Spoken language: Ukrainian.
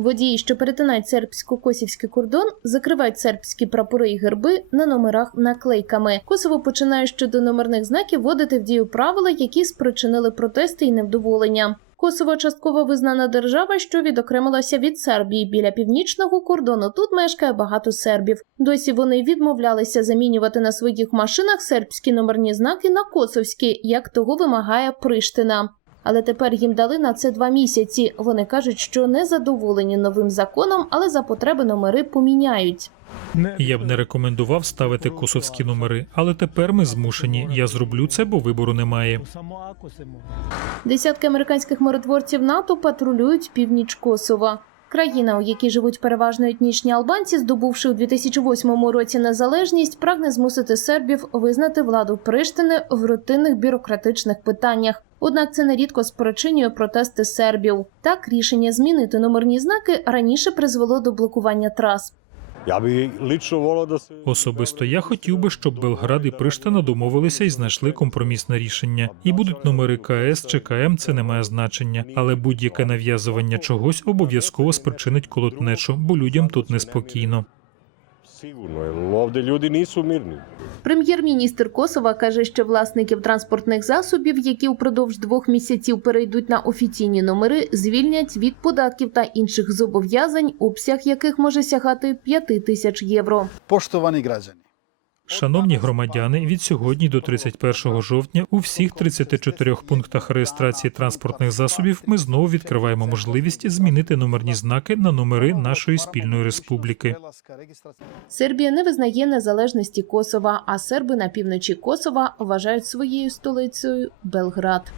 Водії, що перетинають сербсько-косівський кордон, закривають сербські прапори і герби на номерах наклейками. Косово починає щодо номерних знаків вводити в дію правила, які спричинили протести і невдоволення. Косово частково визнана держава, що відокремилася від Сербії біля північного кордону. Тут мешкає багато сербів. Досі вони відмовлялися замінювати на своїх машинах сербські номерні знаки на косовські, як того вимагає Приштина. Але тепер їм дали на це два місяці. Вони кажуть, що не задоволені новим законом, але за потреби номери поміняють. Я б не рекомендував ставити косовські номери, але тепер ми змушені. Я зроблю це, бо вибору немає. Десятки американських миротворців НАТО патрулюють північ Косова. Країна, у якій живуть переважно етнічні албанці, здобувши у 2008 році незалежність, прагне змусити сербів визнати владу Приштини в рутинних бюрократичних питаннях. Однак це нерідко спричинює протести сербів. Так рішення змінити номерні знаки раніше призвело до блокування трас. Ja би лично воло да се Особисто я хотів би, щоб Белград і Приштина домовилися і знайшли компромісне рішення. І будуть номери КС чи КМ, це не має значення. Але будь-яке нав'язування чогось обов'язково спричинить колотнечу, бо людям тут неспокійно. Сигурно, jer люди нісу mirni. Прем'єр-міністр Косова каже, що власників транспортних засобів, які впродовж двох місяців перейдуть на офіційні номери, звільнять від податків та інших зобов'язань, обсяг яких може сягати 5 тисяч євро. Поштовані građani, Шановні громадяни, від сьогодні до 31 жовтня у всіх 34 пунктах реєстрації транспортних засобів ми знову відкриваємо можливість змінити номерні знаки на номери нашої спільної республіки. Сербія не визнає незалежності Косова, а серби на півночі Косова вважають своєю столицею Белград.